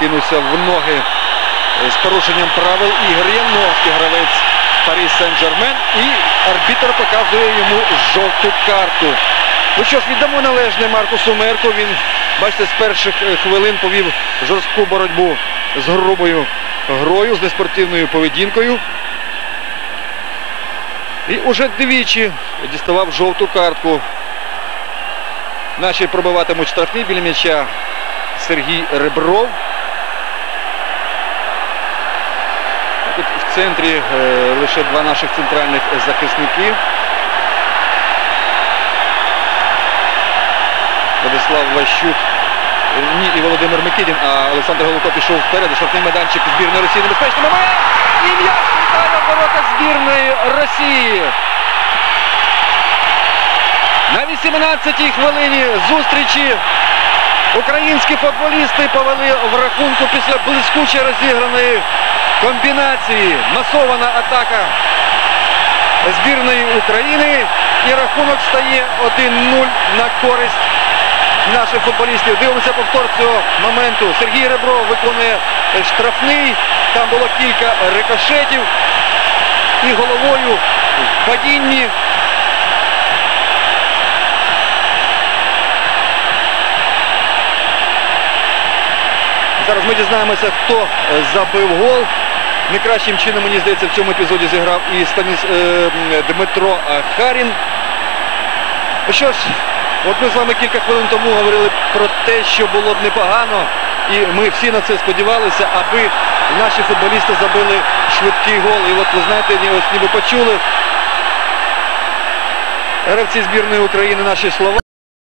кинувся в ноги з порушенням правил Ігор Яновський, гравець Парі Сен-Жермен. І арбітр показує йому жовту картку. Ну що ж, віддамо належне Маркусу Мерку. Він, бачите, з перших е, хвилин повів жорстку боротьбу з грубою грою, з неспортивною поведінкою. І уже двічі діставав жовту картку. Наші пробиватимуть штрафні біля м'яча Сергій Ребров. В центрі е, лише два наших центральних захисники. Владислав Ващук. е, Ні, і Володимир Микитін, а Олександр Голубко пішов вперед. Штрафний майданчик збірної Росії. Небезпечний момент! І м'яч вітає в ворота збірної Росії. На 18-й хвилині зустрічі українські футболісти повели в рахунку після блискуче розіграної комбінації. Масована атака збірної України. І рахунок стає 1-0 на користь наших футболістів. Дивимося повтор цього моменту. Сергій Ребров виконує штрафний. Там було кілька рикошетів. І головою в падінні Зараз ми дізнаємося, хто забив гол. Найкращим чином, мені здається, в цьому епізоді зіграв і Станіс е, Дмитро е, Харін. Ну що ж, от ми з вами кілька хвилин тому говорили про те, що було б непогано. І ми всі на це сподівалися, аби наші футболісти забили швидкий гол. І от ви знаєте, ось ніби почули гравці збірної України наші слова.